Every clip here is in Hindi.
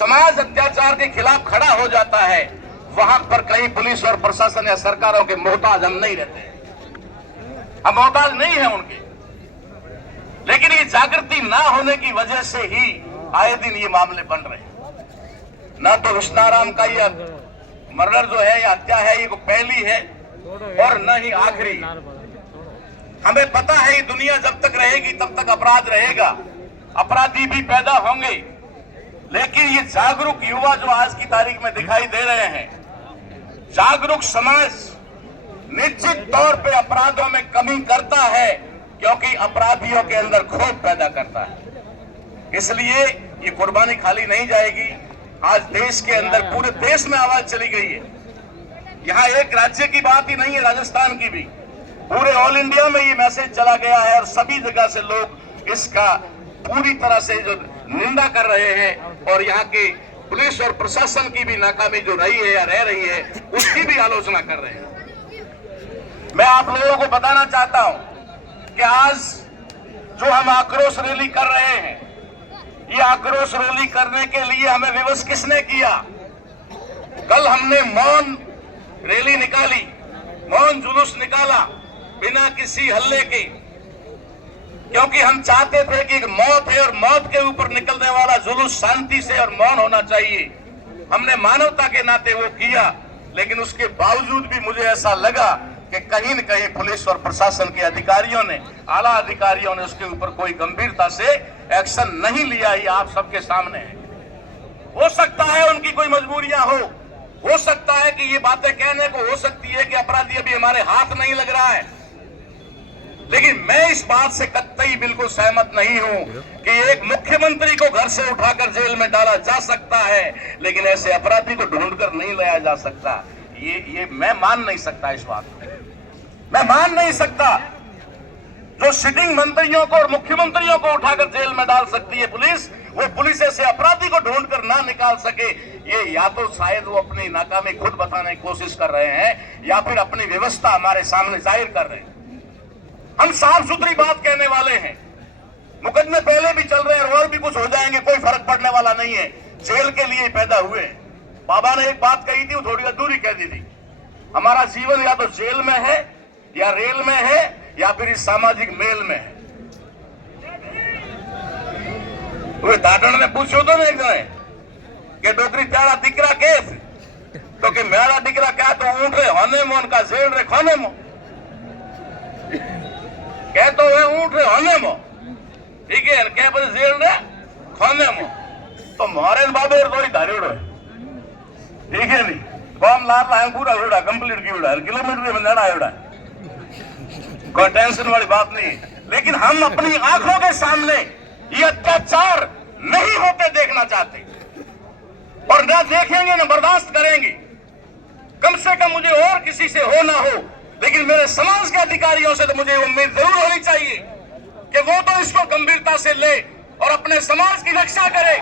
समाज अत्याचार के खिलाफ खड़ा हो जाता है, वहां पर कहीं पुलिस और प्रशासन या सरकारों के मोहताज हम नहीं रहते, हम मोहताज नहीं है उनके। लेकिन ये जागृति ना होने की वजह से ही आए दिन ये मामले बन रहे हैं। न तो विष्णाराम का ये मर्डर जो है या हत्या है, ये पहली है और न ही आखिरी। हमें पता है ये दुनिया जब तक रहेगी तब तक अपराध रहेगा, अपराधी भी पैदा होंगे, लेकिन ये जागरूक युवा जो आज की तारीख में दिखाई दे रहे हैं, जागरूक समाज निश्चित तौर पे अपराधों में कमी करता है, क्योंकि अपराधियों के अंदर क्षोभ पैदा करता है। इसलिए ये कुर्बानी खाली नहीं जाएगी। आज देश के अंदर पूरे देश में आवाज चली गई है। यहाँ एक राज्य की बात ही नहीं है, राजस्थान की भी, पूरे ऑल इंडिया में ये मैसेज चला गया है और सभी जगह से लोग इसका पूरी तरह से जो निंदा कर रहे हैं और यहाँ के पुलिस और प्रशासन की भी नाकामी जो रही है या रह रही है उसकी भी आलोचना कर रहे हैं। मैं आप लोगों को बताना चाहता हूं कि आज जो हम आक्रोश रैली कर रहे हैं, ये आक्रोश रैली करने के लिए हमें विवश किसने किया? कल हमने मौन रैली निकाली, मौन जुलूस निकाला बिना किसी हल्ले के, क्योंकि हम चाहते थे कि मौत है और मौत के ऊपर निकलने वाला जुलूस शांति से और मौन होना चाहिए। हमने मानवता के नाते वो किया, लेकिन उसके बावजूद भी मुझे ऐसा लगा कि कहीं न कहीं पुलिस और प्रशासन के अधिकारियों ने, आला अधिकारियों ने उसके ऊपर कोई गंभीरता से एक्शन नहीं लिया। ये आप सबके सामने है। हो सकता है उनकी कोई मजबूरियां हो सकता है कि ये बातें कहने को हो सकती है कि अपराधी अभी हमारे हाथ नहीं लग रहा है, लेकिन मैं इस बात से कतई बिल्कुल सहमत नहीं हूं कि एक मुख्यमंत्री को घर से उठाकर जेल में डाला जा सकता है, लेकिन ऐसे अपराधी को ढूंढकर नहीं लाया जा सकता। ये मैं मान नहीं सकता, इस बात को मैं मान नहीं सकता। जो सिटिंग मंत्रियों को और मुख्यमंत्रियों को उठाकर जेल में डाल सकती है पुलिस, वो पुलिस ऐसे अपराधी को ढूंढकर ना निकाल सके, ये या तो शायद वो अपनी नाकामी खुद बताने की कोशिश कर रहे हैं या फिर अपनी व्यवस्था हमारे सामने जाहिर कर रहे हैं। हम साफ सुथरी बात कहने वाले हैं। मुकदमे पहले भी चल रहे हैं और भी कुछ हो जाएंगे, कोई फर्क पड़ने वाला नहीं है। जेल के लिए पैदा हुए। बाबा ने एक बात कही थी, वो थोड़ी अधूरी कह दी थी। हमारा जीवन या तो जेल में है या रेल में है या फिर इस सामाजिक मेल में है। वे दादड़ ने पूछो तो एक जने कि डोकरी त्यारा दिकरा के तो कि मेरा दिकरा क्या तो ऊंट रे होने मोन का जेल रे खाने मो कह तो वे ऊंट रे होने मो, ठीक है, क्या पर जेल रे खाने मो तो मारे बाबे थोड़ी धारी उड़ो, ठीक है नहीं बम लार ला पूरा उड़ा कंप्लीट की उड़ा किलोमीटर में लड़ा उड़ा, कोई टेंशन वाली बात नहीं। लेकिन हम अपनी आंखों के सामने ये अत्याचार नहीं होते देखना चाहते और ना देखेंगे ना बर्दाश्त करेंगे। कम से कम मुझे और किसी से हो ना हो, लेकिन मेरे समाज के अधिकारियों से तो मुझे उम्मीद जरूर होनी चाहिए कि वो तो इसको गंभीरता से ले और अपने समाज की रक्षा करे।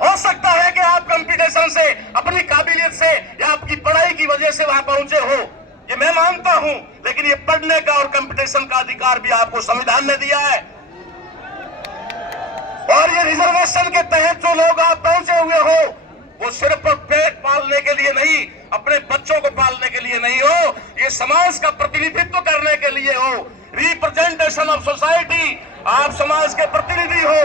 हो सकता है कि आप कंपटीशन से, अपनी काबिलियत से या आपकी पढ़ाई की वजह से वहां पहुंचे हो, ये मैं मानता हूं, लेकिन ये पढ़ने का और कंपटीशन का अधिकार भी आपको संविधान ने दिया है। और ये रिजर्वेशन के तहत जो लोग आप पहुंचे हुए हो, वो सिर्फ पेट पालने के लिए नहीं, अपने बच्चों को पालने के लिए नहीं हो, ये समाज का प्रतिनिधित्व करने के लिए हो, रिप्रेजेंटेशन ऑफ सोसाइटी, आप समाज के प्रतिनिधि हो।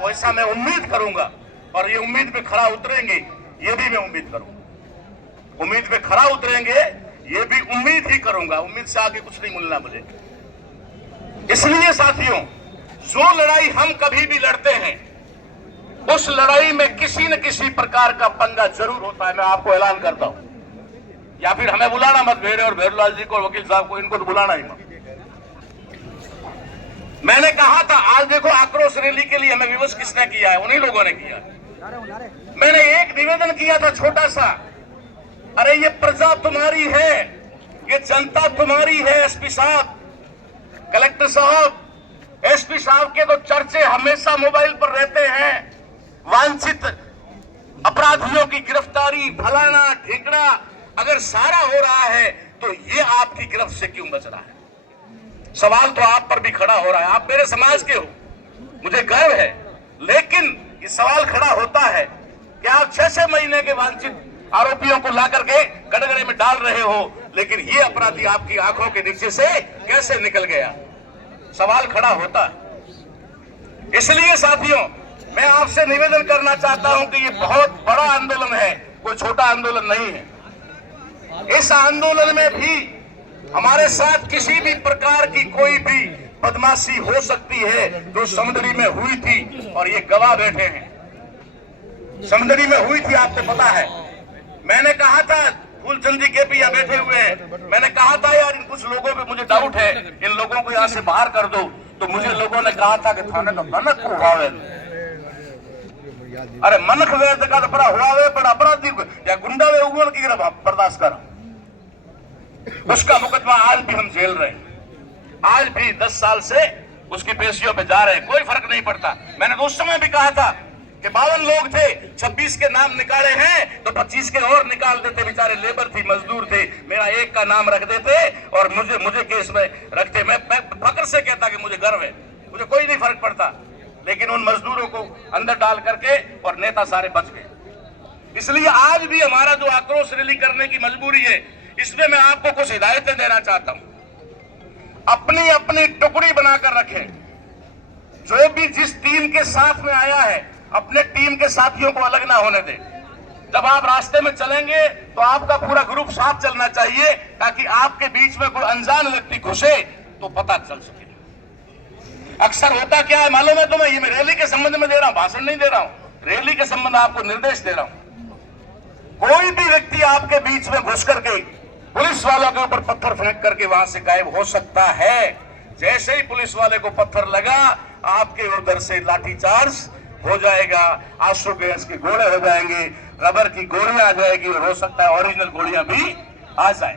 तो ऐसा मैं उम्मीद करूंगा और ये उम्मीद पे खरा उतरेंगे, ये भी मैं उम्मीद करूंगा। उम्मीद पे खरा उतरेंगे, ये भी उम्मीद ही करूंगा। उम्मीद से आगे कुछ नहीं मिलना मुझे। इसलिए साथियों, जो लड़ाई हम कभी भी लड़ते हैं, उस लड़ाई में किसी न किसी प्रकार का पंगा जरूर होता है। मैं आपको ऐलान करता हूं, या फिर हमें बुलाना मत, भेड़े और भेड़लाल जी को, वकील साहब को, इनको तो बुलाना ही मत। मैंने कहा था, आज देखो आक्रोश रैली के लिए हमें विवश किसने किया है? उन्हीं लोगों ने किया। मैंने एक निवेदन किया था छोटा सा, अरे ये प्रजा तुम्हारी है, ये जनता तुम्हारी है। एसपी साहब, कलेक्टर साहब, एसपी साहब के तो चर्चे हमेशा मोबाइल पर रहते हैं, वांछित अपराधियों की गिरफ्तारी, फलाना ठिकना। अगर सारा हो रहा है तो ये आपकी गिरफ्त से क्यों बच रहा है? सवाल तो आप पर भी खड़ा हो रहा है। आप मेरे समाज के हो, मुझे गर्व है, लेकिन ये सवाल खड़ा होता है कि आप 6-6 महीने के वांछित आरोपियों को ला करके कटघरे में डाल रहे हो, लेकिन ये अपराधी आपकी आंखों के नीचे से कैसे निकल गया, सवाल खड़ा होता है। इसलिए साथियों, मैं आपसे निवेदन करना चाहता हूं कि ये बहुत बड़ा आंदोलन है, कोई छोटा आंदोलन नहीं है। इस आंदोलन में भी हमारे साथ किसी भी प्रकार की कोई भी बदमाशी हो सकती है जो समदड़ी में हुई थी, और ये गवाह बैठे हैं। समदड़ी में हुई थी, आपको पता है। मैंने कहा था, फूलचंद जी के भी यहाँ बैठे हुए हैं, मैंने कहा था यार इन कुछ लोगों पे मुझे डाउट है, इन लोगों को यहाँ से बाहर कर दो। तो मुझे लोगों ने कहा था कि थाने का मनक को हुआवे, अरे मनक वैद का तो बड़ा हुआवे, बड़ा अपराधी या गुंडा वे उगल की बर्दाश्त कर। उसका मुकदमा आज भी हम झेल रहे हैं, आज भी 10 साल से उसकी पेशियों पे जा रहे हैं, कोई फर्क नहीं पड़ता। मैंने तो उस समय भी कहा था कि 52 लोग थे, 26 के नाम निकाले हैं तो 25 के और निकाल देते, बेचारे लेबर थी, मजदूर थे, मेरा एक का नाम रख देते और मुझे केस में रखते। मैं फक्र से कहता कि मुझे गर्व है, मुझे कोई नहीं फर्क पड़ता, लेकिन उन मजदूरों को अंदर डाल करके और नेता सारे बच गए। इसलिए आज भी हमारा जो आक्रोश रैली करने की मजबूरी है, इसमें मैं आपको कुछ हिदायतें देना चाहता हूं। अपनी अपनी टुकड़ी बनाकर रखें, जो भी जिस टीम के साथ में आया है अपने टीम के साथियों को अलग ना होने दें। जब आप रास्ते में चलेंगे तो आपका पूरा ग्रुप साथ चलना चाहिए, ताकि आपके बीच में कोई अनजान व्यक्ति घुसे तो पता चल सके। अक्सर होता क्या है मालूम है तुम्हें, ये मैं रैली के संबंध में दे रहा हूं, भाषण नहीं दे रहा हूं, रैली के संबंध में आपको निर्देश दे रहा हूं। कोई भी व्यक्ति आपके बीच में घुस करके पुलिस वालों के ऊपर पत्थर फेंक करके वहां से गायब हो सकता है। जैसे ही पुलिस वाले को पत्थर लगा, आपके उधर से लाठीचार्ज हो जाएगा, आंसू गैस के गोले हो जाएंगे, रबर की गोलियां आ जाएगी, और हो सकता है ओरिजिनल गोलियां भी आ जाए।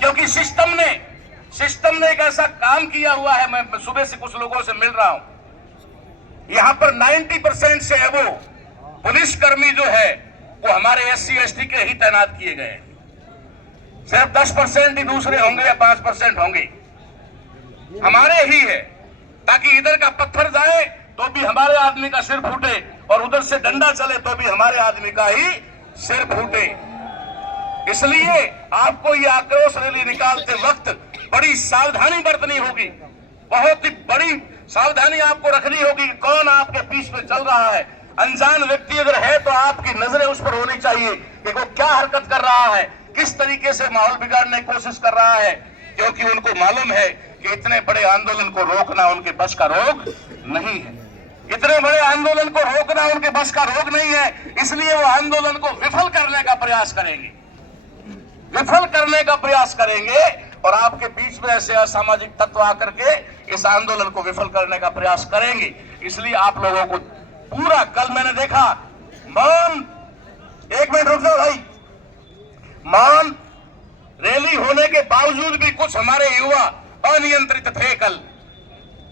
क्योंकि सिस्टम ने एक ऐसा काम किया हुआ है। मैं सुबह से कुछ लोगों से मिल रहा हूं, यहां पर 90% से एबो पुलिसकर्मी जो है वो हमारे SC ST के ही तैनात किए गए हैं। सिर्फ 10% ही दूसरे होंगे या 5% होंगे, हमारे ही है, ताकि इधर का पत्थर जाए तो भी हमारे आदमी का सिर फूटे, और उधर से डंडा चले तो भी हमारे आदमी का ही सिर फूटे। इसलिए आपको ये आक्रोश रैली निकालते वक्त बड़ी सावधानी बरतनी होगी, बहुत ही बड़ी सावधानी आपको रखनी होगी कि कौन आपके बीच में चल रहा है। अनजान व्यक्ति अगर है तो आपकी नजरें उस पर होनी चाहिए कि वो क्या हरकत कर रहा है, किस तरीके से माहौल बिगाड़ने की कोशिश कर रहा है, क्योंकि उनको मालूम है कि इतने बड़े आंदोलन को रोकना उनके बस का रोग नहीं है। इतने बड़े आंदोलन को रोकना उनके बस का रोग नहीं है, इसलिए वो आंदोलन को विफल करने का प्रयास करेंगे, और आपके बीच में ऐसे असामाजिक तत्व आकर के इस आंदोलन को विफल करने का प्रयास करेंगे। इसलिए आप लोगों को पूरा, कल मैंने देखा मौन, 1 मिनट रुक जाओ भाई, मौन रैली होने के बावजूद भी कुछ हमारे युवा अनियंत्रित थे कल,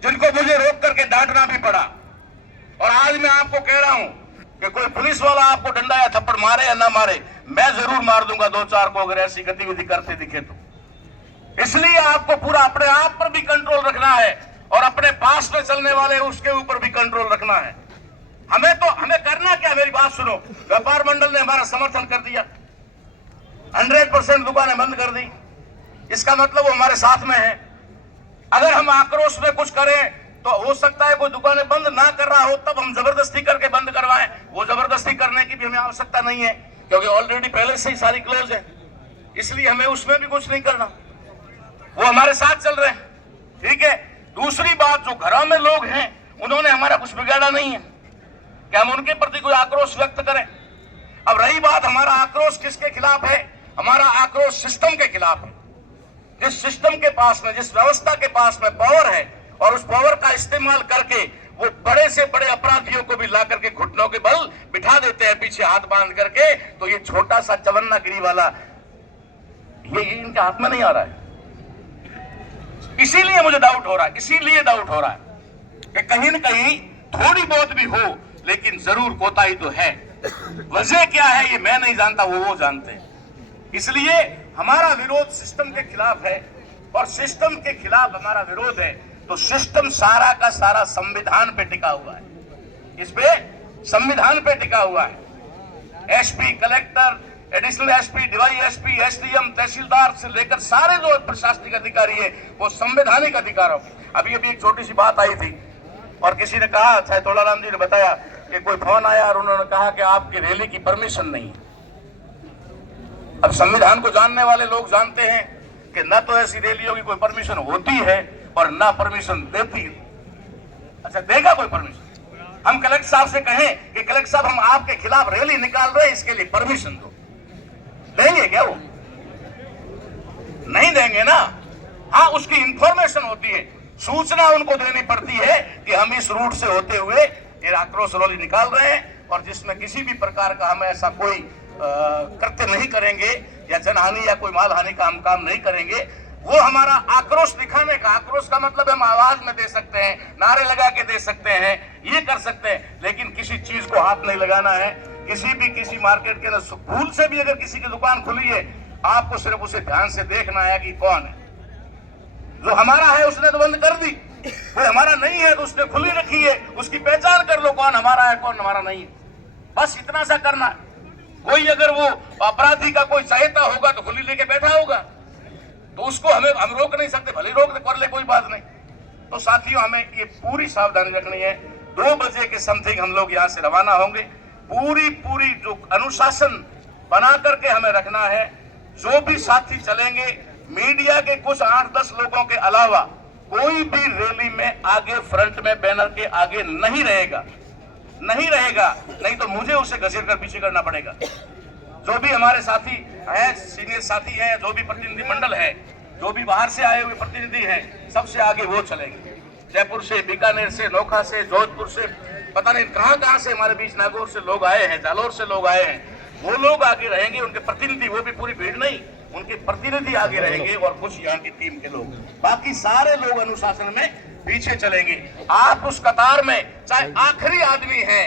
जिनको मुझे रोक करके डांटना भी पड़ा। और आज मैं आपको कह रहा हूं कि कोई पुलिस वाला आपको डंडा या थप्पड़ मारे या ना मारे, मैं जरूर मार दूंगा 2-4 को अगर ऐसी गतिविधि करते दिखे तो। इसलिए आपको पूरा अपने आप पर भी कंट्रोल रखना है, और अपने पास में चलने वाले उसके ऊपर भी कंट्रोल रखना है। हमें करना क्या, मेरी बात सुनो, व्यापार मंडल ने हमारा समर्थन कर दिया, 100% दुकानें बंद कर दी, इसका मतलब वो हमारे साथ में है। अगर हम आक्रोश में कुछ करें तो हो सकता है कोई दुकानें बंद ना कर रहा हो, तब हम जबरदस्ती करके बंद करवाएं। वो जबरदस्ती करने की भी हमें आवश्यकता नहीं है, क्योंकि ऑलरेडी पहले से ही सारी क्लोज है, इसलिए हमें उसमें भी कुछ नहीं करना, वो हमारे साथ चल रहे हैं, ठीक है। दूसरी बात, जो घरों में लोग हैं उन्होंने हमारा कुछ बिगाड़ा नहीं है कि हम उनके प्रति कोई आक्रोश व्यक्त करें। अब रही बात हमारा आक्रोश किसके खिलाफ है, हमारा आक्रोश सिस्टम के खिलाफ है। जिस सिस्टम के पास में, जिस व्यवस्था के पास में पावर है, और उस पावर का इस्तेमाल करके वो बड़े से बड़े अपराधियों को भी ला करके घुटनों के बल बिठा देते हैं, पीछे हाथ बांध करके, तो ये छोटा सा चवन्नागिरी वाला ये इनके हाथ में नहीं आ रहा है। इसीलिए मुझे डाउट हो रहा है, इसीलिए डाउट हो रहा है कि कहीं न कहीं थोड़ी बहुत भी हो, लेकिन जरूर कोताही तो है। वजह क्या है ये मैं नहीं जानता, वो जानते हैं। इसलिए हमारा विरोध सिस्टम के खिलाफ है, और सिस्टम के खिलाफ हमारा विरोध है तो सिस्टम सारा का सारा संविधान पे टिका हुआ है, इस पे संविधान पे टिका हुआ है। SP, collector, additional SP, DYSP, SDM, तहसीलदार से लेकर सारे जो प्रशासनिक अधिकारी है वो संवैधानिक अधिकारों। अभी अभी एक छोटी सी बात आई थी और किसी ने कहा, चाहे तोलाराम जी ने बताया कि कोई फोन आया और उन्होंने कहा कि आपकी रैली की परमिशन नहीं है। अब संविधान को जानने वाले लोग जानते हैं कि न तो ऐसी रैलियों की कोई परमिशन होती है और ना परमिशन देती है। अच्छा, देगा कोई परमिशन? हम कलेक्टर साहब से कहें कि कलेक्टर साहब हम आपके खिलाफ रैली निकाल रहे हैं, इसके लिए परमिशन दो, देंगे क्या? वो नहीं देंगे ना। हाँ, उसकी इंफॉर्मेशन होती है, सूचना उनको देनी पड़ती है कि हम इस रूट से होते हुए ये आक्रोश रैली निकाल रहे हैं और जिसमें किसी भी प्रकार का हम ऐसा कोई कृत्य नहीं करेंगे या जनहानि या कोई माल हानि का हम काम नहीं करेंगे। वो हमारा आक्रोश दिखाने का, आक्रोश का मतलब हम आवाज में दे सकते हैं, नारे लगा के दे सकते हैं, ये कर सकते हैं, लेकिन किसी चीज को हाथ नहीं लगाना है। किसी मार्केट के अंदर भूल से भी अगर किसी की दुकान खुली है, आपको सिर्फ उसे ध्यान से देखना है कि कौन है। जो हमारा है उसने तो बंद कर दी, कोई हमारा नहीं है तो उसने खुली रखी है, उसकी पहचान कर लो कौन हमारा है कौन हमारा नहीं है। बस इतना सा करना है। कोई अगर वो अपराधी का कोई सहायता होगा तो खुली लेके बैठा होगा तो उसको हम रोक नहीं सकते, भले रोक कर ले, कोई बात नहीं। तो साथियों, हमें ये पूरी सावधानी रखनी है। 2 बजे के समथिंग हम लोग यहाँ से रवाना होंगे। पूरी जो अनुशासन बना करके हमें रखना है। जो भी साथी चलेंगे, मीडिया के कुछ 8-10 लोगों के अलावा कोई भी रैली में आगे फ्रंट में बैनर के आगे नहीं रहेगा, नहीं तो मुझे उसे घसीट कर पीछे करना पड़ेगा। जो भी हमारे साथी हैं, सीनियर साथी हैं, जो भी प्रतिनिधि मंडल है, जो भी बाहर से आए हुए प्रतिनिधि हैं, सबसे आगे वो चलेंगे। जयपुर से, बीकानेर से, नोखा से, जोधपुर से, पता नहीं कहां से हमारे बीच नागौर से लोग आए हैं, जालौर से लोग आए हैं, वो लोग आगे रहेंगे। उनके प्रतिनिधि, वो भी पूरी भीड़ नहीं, उनके प्रतिनिधि आगे रहेंगे और कुछ यहाँ की टीम के लोग, बाकी सारे लोग अनुशासन में पीछे चलेंगे। आप उस कतार में चाहे आखिरी आदमी है